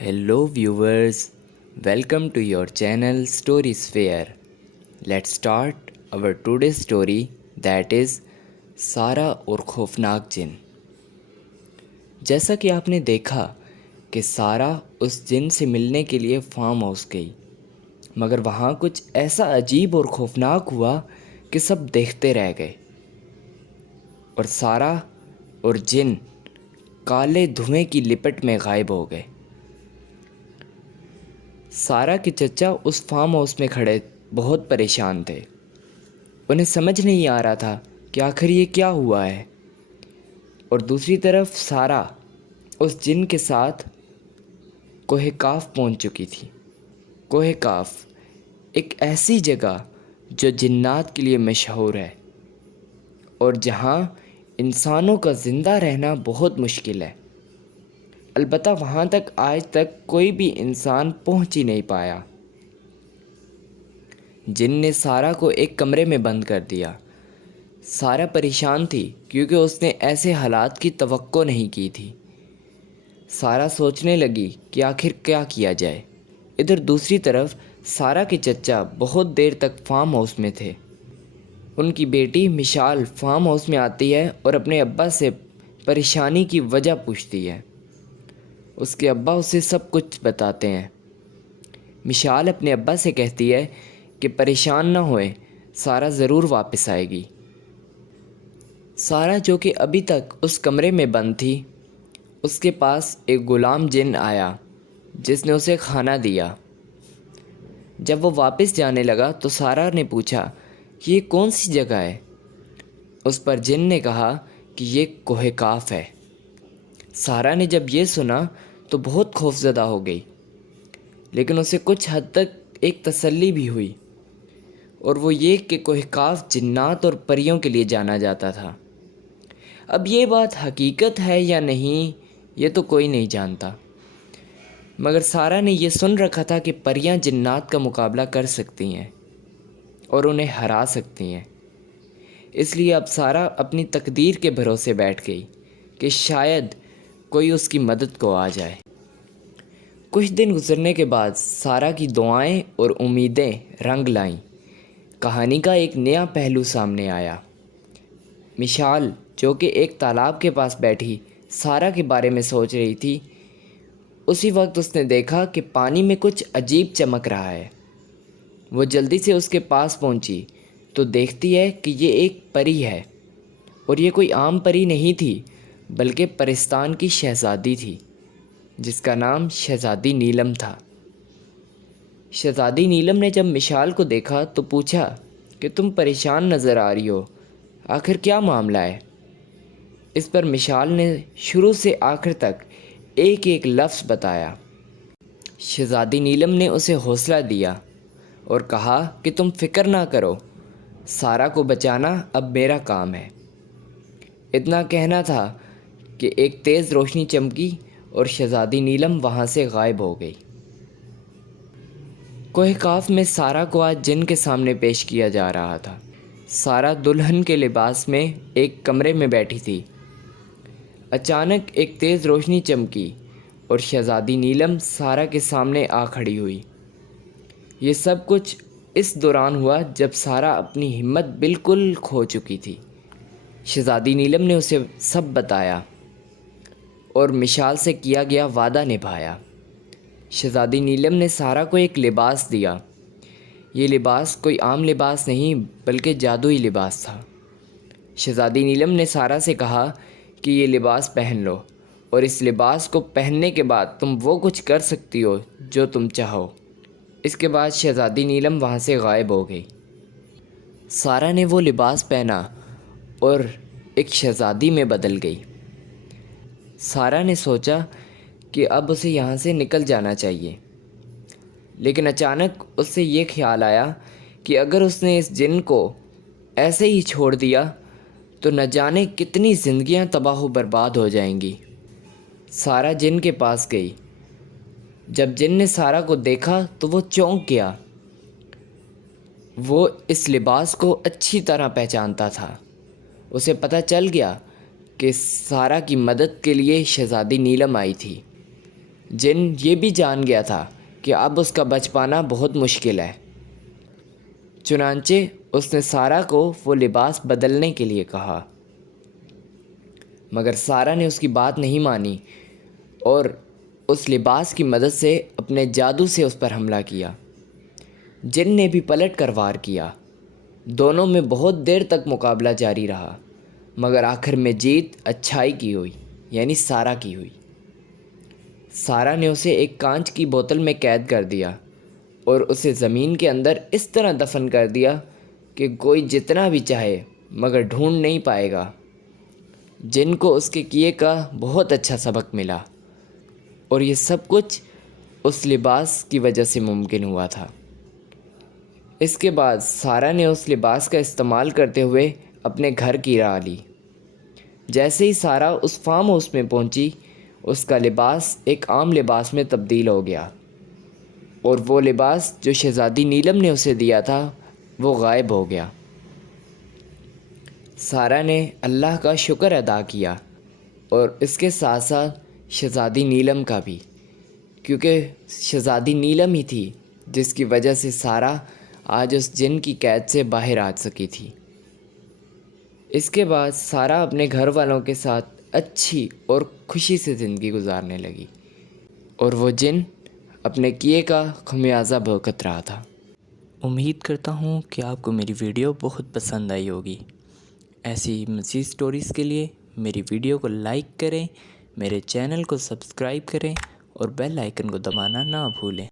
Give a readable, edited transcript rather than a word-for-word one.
Hello viewers, welcome to your channel Story Sphere. Let's start our today's story that is सारा और खौफनाक जिन। जैसा कि आपने देखा कि सारा उस जिन से मिलने के लिए फार्म हाउस गई, मगर वहाँ कुछ ऐसा अजीब और खौफनाक हुआ कि सब देखते रह गए और सारा और जिन काले धुएं की लिपट में गायब हो गए। सारा के चचा उस फार्म हाउस में खड़े बहुत परेशान थे। उन्हें समझ नहीं आ रहा था कि आखिर ये क्या हुआ है। और दूसरी तरफ सारा उस जिन के साथ कोहे काफ पहुंच चुकी थी। कोहे काफ एक ऐसी जगह जो जिन्नात के लिए मशहूर है और जहां इंसानों का ज़िंदा रहना बहुत मुश्किल है। अलबत्ता वहाँ तक आज तक कोई भी इंसान पहुँच ही नहीं पाया। जिन ने सारा को एक कमरे में बंद कर दिया। सारा परेशान थी क्योंकि उसने ऐसे हालात की तवक्को नहीं की थी। सारा सोचने लगी कि आखिर क्या किया जाए। इधर दूसरी तरफ सारा के चचा बहुत देर तक फार्म हाउस में थे। उनकी बेटी मिशाल फार्म हाउस में आती है और अपने अब्बा से परेशानी की वजह पूछती है। उसके अब्बा उसे सब कुछ बताते हैं। मिशाल अपने अब्बा से कहती है कि परेशान ना होए, सारा ज़रूर वापस आएगी। सारा जो कि अभी तक उस कमरे में बंद थी, उसके पास एक ग़ुलाम जिन आया जिसने उसे खाना दिया। जब वो वापस जाने लगा तो सारा ने पूछा कि ये कौन सी जगह है। उस पर जिन ने कहा कि ये कोहे काफ है। सारा ने जब ये सुना तो बहुत खौफज़दा हो गई, लेकिन उसे कुछ हद तक एक तसल्ली भी हुई, और वो ये कि कोहे काफ जिन्नात और परियों के लिए जाना जाता था। अब ये बात हकीकत है या नहीं, ये तो कोई नहीं जानता, मगर सारा ने ये सुन रखा था कि परियां जिन्नात का मुकाबला कर सकती हैं और उन्हें हरा सकती हैं। इसलिए अब सारा अपनी तकदीर के भरोसे बैठ गई कि शायद कोई उसकी मदद को आ जाए। कुछ दिन गुजरने के बाद सारा की दुआएं और उम्मीदें रंग लाईं। कहानी का एक नया पहलू सामने आया। मिशाल जो कि एक तालाब के पास बैठी सारा के बारे में सोच रही थी, उसी वक्त उसने देखा कि पानी में कुछ अजीब चमक रहा है। वो जल्दी से उसके पास पहुंची तो देखती है कि ये एक परी है, और ये कोई आम परी नहीं थी बल्कि परिस्तान की शहज़ादी थी जिसका नाम शहज़ादी नीलम था। शहज़ादी नीलम ने जब मिशाल को देखा तो पूछा कि तुम परेशान नज़र आ रही हो, आखिर क्या मामला है। इस पर मिशाल ने शुरू से आखिर तक एक एक लफ्ज़ बताया। शहज़ादी नीलम ने उसे हौसला दिया और कहा कि तुम फ़िक्र ना करो, सारा को बचाना अब मेरा काम है। इतना कहना था कि एक तेज़ रोशनी चमकी और शहज़ादी नीलम वहाँ से गायब हो गई। कोहे काफ में सारा को आज जिन के सामने पेश किया जा रहा था। सारा दुल्हन के लिबास में एक कमरे में बैठी थी। अचानक एक तेज़ रोशनी चमकी और शहज़ादी नीलम सारा के सामने आ खड़ी हुई। ये सब कुछ इस दौरान हुआ जब सारा अपनी हिम्मत बिल्कुल खो चुकी थी। शहज़ादी नीलम ने उसे सब बताया और मिशाल से किया गया वादा निभाया। शहज़ादी नीलम ने सारा को एक लिबास दिया। ये लिबास कोई आम लिबास नहीं बल्कि जादुई लिबास था। शहज़ादी नीलम ने सारा से कहा कि ये लिबास पहन लो, और इस लिबास को पहनने के बाद तुम वो कुछ कर सकती हो जो तुम चाहो। इसके बाद शहज़ादी नीलम वहाँ से गायब हो गई। सारा ने वो लिबास पहना और एक शहज़ादी में बदल गई। सारा ने सोचा कि अब उसे यहाँ से निकल जाना चाहिए, लेकिन अचानक उससे ये ख्याल आया कि अगर उसने इस जिन को ऐसे ही छोड़ दिया तो न जाने कितनी ज़िंदगियाँ तबाह बर्बाद हो जाएंगी। सारा जिन के पास गई। जब जिन ने सारा को देखा तो वो चौंक गया। वो इस लिबास को अच्छी तरह पहचानता था। उसे पता चल गया कि सारा की मदद के लिए शहज़ादी नीलम आई थी। جن یہ بھی جان گیا تھا کہ اب اس کا بچ پانا بہت مشکل ہے۔ چنانچہ اس نے سارہ کو وہ لباس بدلنے کے لیے کہا، مگر سارہ نے اس کی بات نہیں مانی اور اس لباس کی مدد سے اپنے جادو سے اس پر حملہ کیا۔ جن نے بھی پلٹ کر وار کیا۔ دونوں میں بہت دیر تک مقابلہ جاری رہا، مگر آخر میں جیت اچھائی کی ہوئی، یعنی سارہ کی ہوئی۔ سارہ نے اسے ایک کانچ کی بوتل میں قید کر دیا اور اسے زمین کے اندر اس طرح دفن کر دیا کہ کوئی جتنا بھی چاہے مگر ڈھونڈ نہیں پائے گا۔ جن کو اس کے کیے کا بہت اچھا سبق ملا، اور یہ سب کچھ اس لباس کی وجہ سے ممکن ہوا تھا۔ اس کے بعد سارہ نے اس لباس کا استعمال کرتے ہوئے اپنے گھر کی راہ لی۔ جیسے ہی سارہ اس فارم ہاؤس میں پہنچی، اس کا لباس ایک عام لباس میں تبدیل ہو گیا، اور وہ لباس جو شہزادی نیلم نے اسے دیا تھا وہ غائب ہو گیا۔ سارہ نے اللہ کا شکر ادا کیا، اور اس کے ساتھ ساتھ شہزادی نیلم کا بھی، کیونکہ شہزادی نیلم ہی تھی جس کی وجہ سے سارہ آج اس جن کی قید سے باہر آ سکی تھی۔ اس کے بعد سارہ اپنے گھر والوں کے ساتھ اچھی اور خوشی سے زندگی گزارنے لگی، اور وہ جن اپنے کیے کا خمیازہ بھگت رہا تھا۔ امید کرتا ہوں کہ آپ کو میری ویڈیو بہت پسند آئی ہوگی۔ ایسی مزید سٹوریز کے لیے میری ویڈیو کو لائک کریں، میرے چینل کو سبسکرائب کریں اور بیل آئیکن کو دبانا نہ بھولیں۔